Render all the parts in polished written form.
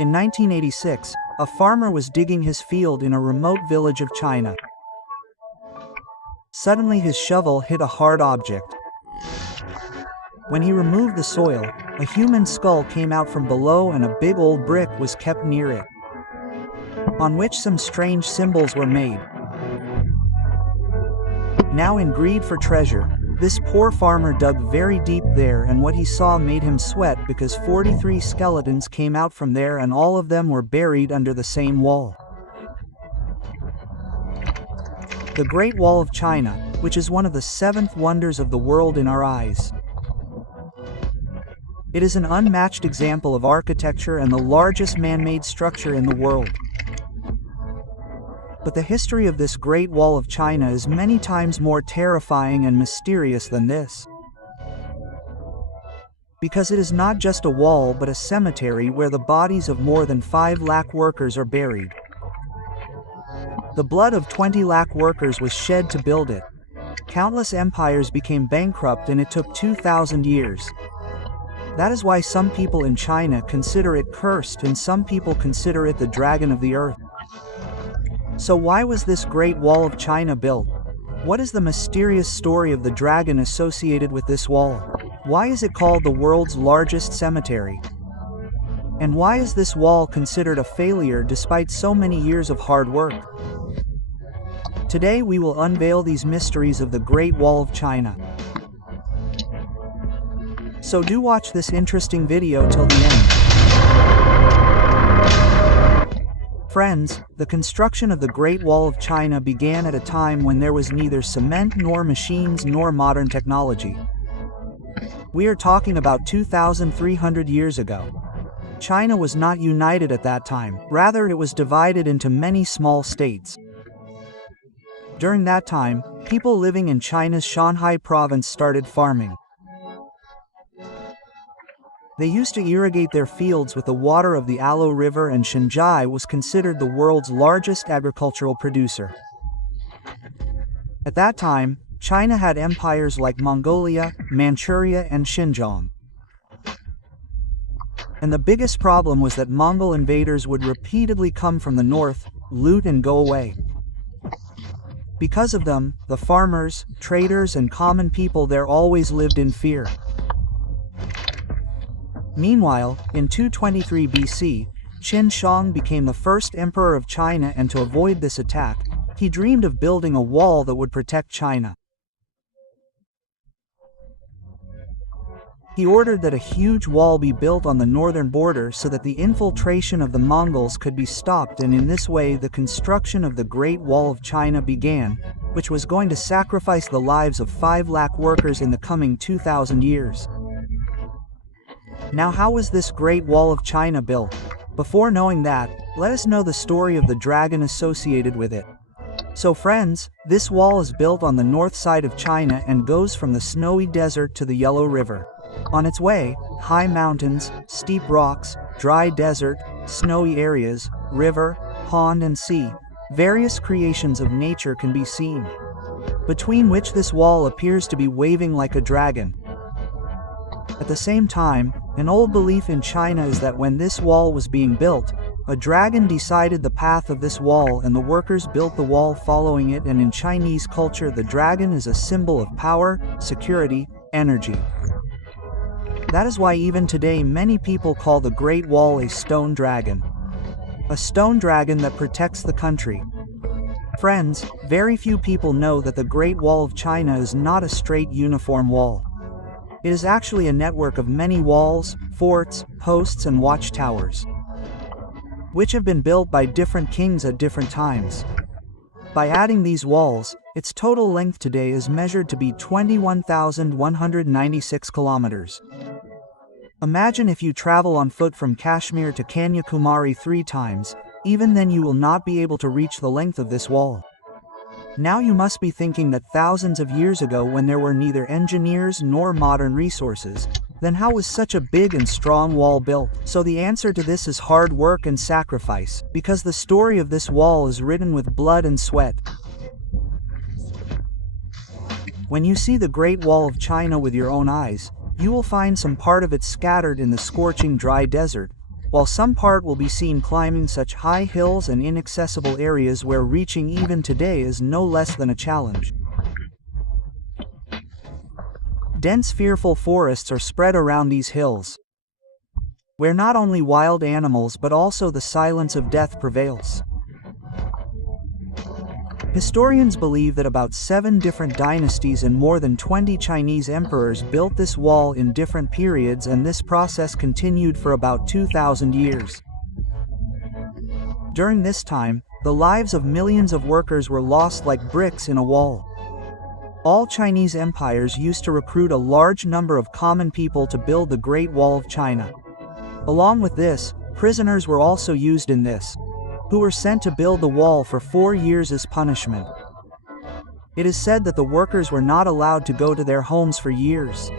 In 1986, a farmer was digging his field in a remote village of China. Suddenly his shovel hit a hard object. When he removed the soil, a human skull came out from below and a big old brick was kept near it, on which some strange symbols were made. Now in greed for treasure, this poor farmer dug very deep there, and what he saw made him sweat because 43 skeletons came out from there and all of them were buried under the same wall. The Great Wall of China, which is one of the 7th wonders of the world in our eyes. It is an unmatched example of architecture and the largest man-made structure in the world. But the history of this Great Wall of China is many times more terrifying and mysterious than this. Because it is not just a wall but a cemetery where the bodies of more than 5 lakh workers are buried. The blood of 20 lakh workers was shed to build it. Countless empires became bankrupt and it took 2,000 years. That is why some people in China consider it cursed and some people consider it the dragon of the earth. So why was this Great Wall of China built? What is the mysterious story of the dragon associated with this wall? Why is it called the world's largest cemetery? And why is this wall considered a failure despite so many years of hard work? Today we will unveil these mysteries of the Great Wall of China. So do watch this interesting video till the end. Friends, the construction of the Great Wall of China began at a time when there was neither cement nor machines nor modern technology. We are talking about 2,300 years ago. China was not united at that time, rather it was divided into many small states. During that time, people living in China's Shanghai province started farming. They used to irrigate their fields with the water of the Alo River, and Shanghai was considered the world's largest agricultural producer. At that time, China had empires like Mongolia, Manchuria, and Xinjiang. And the biggest problem was that Mongol invaders would repeatedly come from the north, loot and go away. Because of them, the farmers, traders, and common people there always lived in fear. Meanwhile, in 223 BC, Qin Shi became the first emperor of China, and to avoid this attack, he dreamed of building a wall that would protect China. He ordered that a huge wall be built on the northern border so that the infiltration of the Mongols could be stopped, and in this way the construction of the Great Wall of China began, which was going to sacrifice the lives of 5 lakh workers in the coming 2,000 years. Now how was this Great Wall of China built? Before knowing that, let us know the story of the dragon associated with it. So friends, this wall is built on the north side of China and goes from the snowy desert to the Yellow River. On its way, high mountains, steep rocks, dry desert, snowy areas, river, pond and sea, various creations of nature can be seen, between which this wall appears to be waving like a dragon. At the same time, an old belief in China is that when this wall was being built, a dragon decided the path of this wall and the workers built the wall following it, and in Chinese culture the dragon is a symbol of power, security, energy. That is why even today many people call the Great Wall a stone dragon. A stone dragon that protects the country. Friends, very few people know that the Great Wall of China is not a straight uniform wall. It is actually a network of many walls, forts, posts and watchtowers, which have been built by different kings at different times. By adding these walls, its total length today is measured to be 21,196 kilometers. Imagine if you travel on foot from Kashmir to Kanyakumari 3 times, even then you will not be able to reach the length of this wall. Now you must be thinking that thousands of years ago, when there were neither engineers nor modern resources, then how was such a big and strong wall built? So the answer to this is hard work and sacrifice, because the story of this wall is written with blood and sweat. When you see the Great Wall of China with your own eyes, you will find some part of it scattered in the scorching dry desert, while some part will be seen climbing such high hills and inaccessible areas where reaching even today is no less than a challenge. Dense fearful forests are spread around these hills, where not only wild animals but also the silence of death prevails. Historians believe that about 7 different dynasties and more than 20 Chinese emperors built this wall in different periods, and this process continued for about 2,000 years. During this time, the lives of millions of workers were lost like bricks in a wall. All Chinese empires used to recruit a large number of common people to build the Great Wall of China. Along with this, prisoners were also used in this, who were sent to build the wall for 4 years as punishment. It is said that the workers were not allowed to go to their homes for years.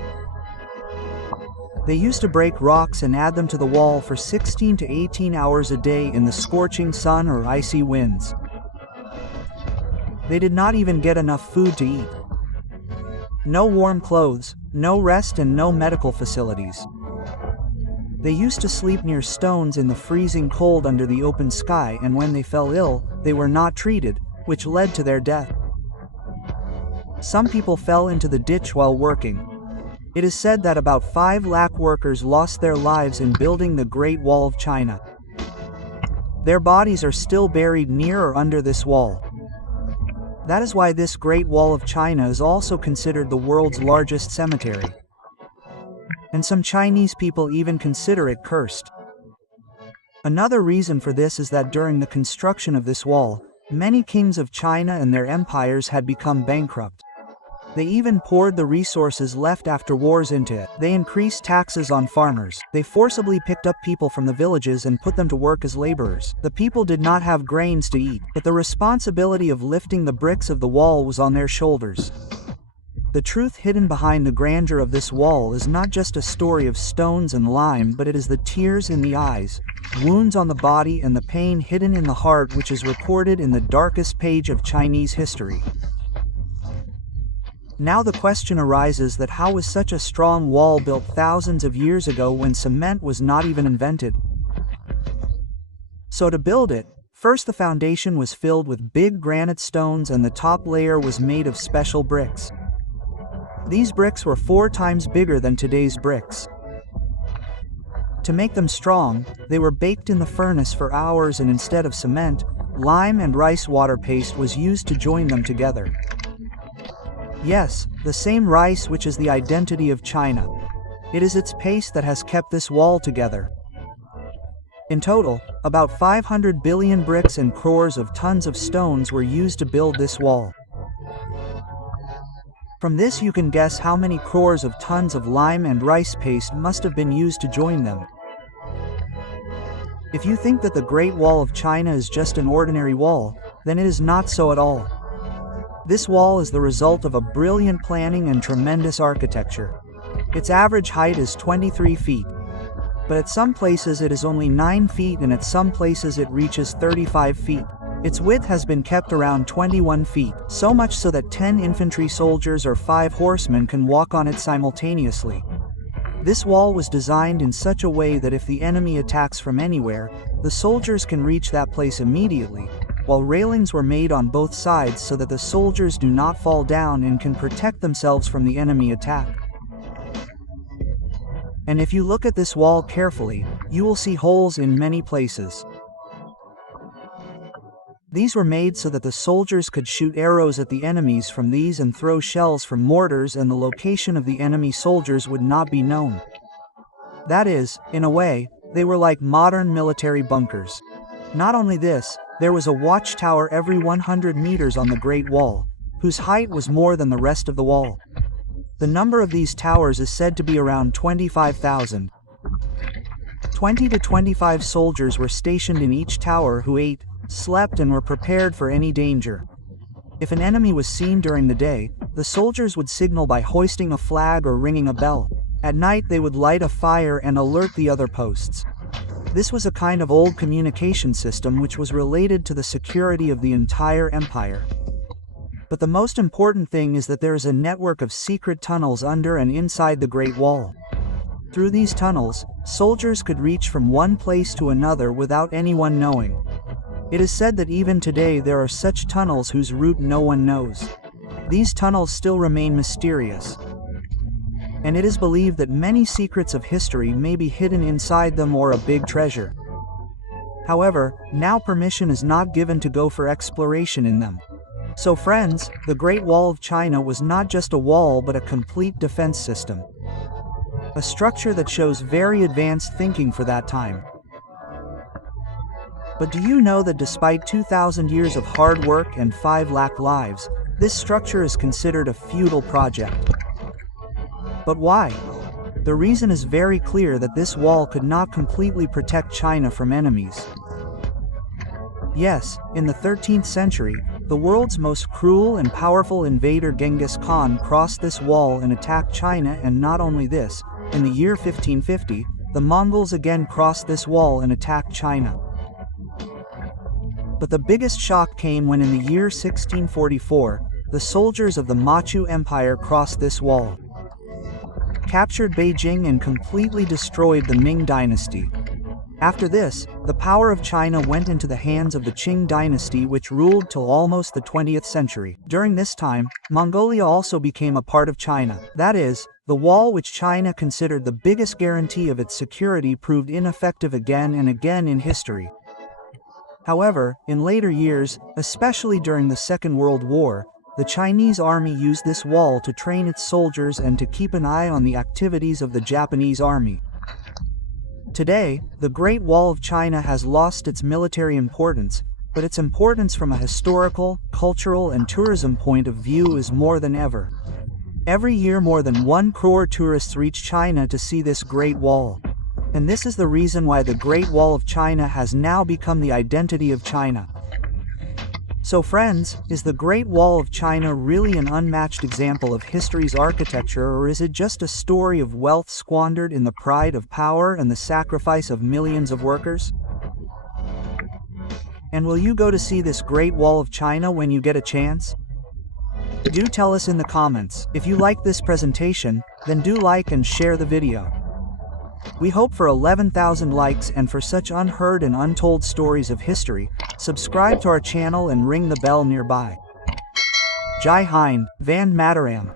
They used to break rocks and add them to the wall for 16 to 18 hours a day in the scorching sun or icy winds. They did not even get enough food to eat. No warm clothes, no rest, and no medical facilities. They used to sleep near stones in the freezing cold under the open sky, and when they fell ill, they were not treated, which led to their death. Some people fell into the ditch while working. It is said that about 5 lakh workers lost their lives in building the Great Wall of China. Their bodies are still buried near or under this wall. That is why this Great Wall of China is also considered the world's largest cemetery. And some Chinese people even consider it cursed. Another reason for this is that during the construction of this wall, many kings of China and their empires had become bankrupt. They even poured the resources left after wars into it. They increased taxes on farmers. They forcibly picked up people from the villages and put them to work as laborers. The people did not have grains to eat, but the responsibility of lifting the bricks of the wall was on their shoulders. The truth hidden behind the grandeur of this wall is not just a story of stones and lime, but it is the tears in the eyes, wounds on the body, and the pain hidden in the heart which is recorded in the darkest page of Chinese history. Now the question arises that how was such a strong wall built thousands of years ago when cement was not even invented? So to build it, first the foundation was filled with big granite stones and the top layer was made of special bricks. These bricks were 4 times bigger than today's bricks. To make them strong, they were baked in the furnace for hours, and instead of cement, lime and rice water paste was used to join them together. Yes, the same rice which is the identity of China. It is its paste that has kept this wall together. In total, about 500 billion bricks and crores of tons of stones were used to build this wall. From this you can guess how many crores of tons of lime and rice paste must have been used to join them. If you think that the Great Wall of China is just an ordinary wall, then it is not so at all. This wall is the result of a brilliant planning and tremendous architecture. Its average height is 23 feet. But at some places it is only 9 feet, and at some places it reaches 35 feet. Its width has been kept around 21 feet, so much so that 10 infantry soldiers or 5 horsemen can walk on it simultaneously. This wall was designed in such a way that if the enemy attacks from anywhere, the soldiers can reach that place immediately, while railings were made on both sides so that the soldiers do not fall down and can protect themselves from the enemy attack. And if you look at this wall carefully, you will see holes in many places. These were made so that the soldiers could shoot arrows at the enemies from these and throw shells from mortars, and the location of the enemy soldiers would not be known. That is, in a way, they were like modern military bunkers. Not only this, there was a watchtower every 100 meters on the Great Wall, whose height was more than the rest of the wall. The number of these towers is said to be around 25,000. 20 to 25 soldiers were stationed in each tower who ate, slept, and were prepared for any danger. If an enemy was seen during the day, the soldiers would signal by hoisting a flag or ringing a bell. At night they would light a fire and alert the other posts. This was a kind of old communication system which was related to the security of the entire empire. But the most important thing is that there is a network of secret tunnels under and inside the Great Wall. Through these tunnels, soldiers could reach from one place to another without anyone knowing. It is said that even today there are such tunnels whose route no one knows. These tunnels still remain mysterious, and it is believed that many secrets of history may be hidden inside them or a big treasure. However, now permission is not given to go for exploration in them. So friends, the Great Wall of China was not just a wall but a complete defense system. A structure that shows very advanced thinking for that time. But do you know that despite 2,000 years of hard work and 5 lakh lives, this structure is considered a futile project? But why? The reason is very clear that this wall could not completely protect China from enemies. Yes, in the 13th century, the world's most cruel and powerful invader Genghis Khan crossed this wall and attacked China, and not only this, in the year 1550, the Mongols again crossed this wall and attacked China. But the biggest shock came when in the year 1644, the soldiers of the Manchu Empire crossed this wall, captured Beijing and completely destroyed the Ming dynasty. After this, the power of China went into the hands of the Qing dynasty, which ruled till almost the 20th century. During this time, Mongolia also became a part of China. That is, the wall which China considered the biggest guarantee of its security proved ineffective again and again in history. However, in later years, especially during the Second World War, the Chinese army used this wall to train its soldiers and to keep an eye on the activities of the Japanese army. Today, the Great Wall of China has lost its military importance, but its importance from a historical, cultural, and tourism point of view is more than ever. Every year more than 1 crore tourists reach China to see this Great Wall. And this is the reason why the Great Wall of China has now become the identity of China. So friends, is the Great Wall of China really an unmatched example of history's architecture, or is it just a story of wealth squandered in the pride of power and the sacrifice of millions of workers? And will you go to see this Great Wall of China when you get a chance? Do tell us in the comments. If you like this presentation, then do like and share the video. We hope for 11,000 likes, and for such unheard and untold stories of history, subscribe to our channel and ring the bell nearby. Jai Hind, Van Mataram.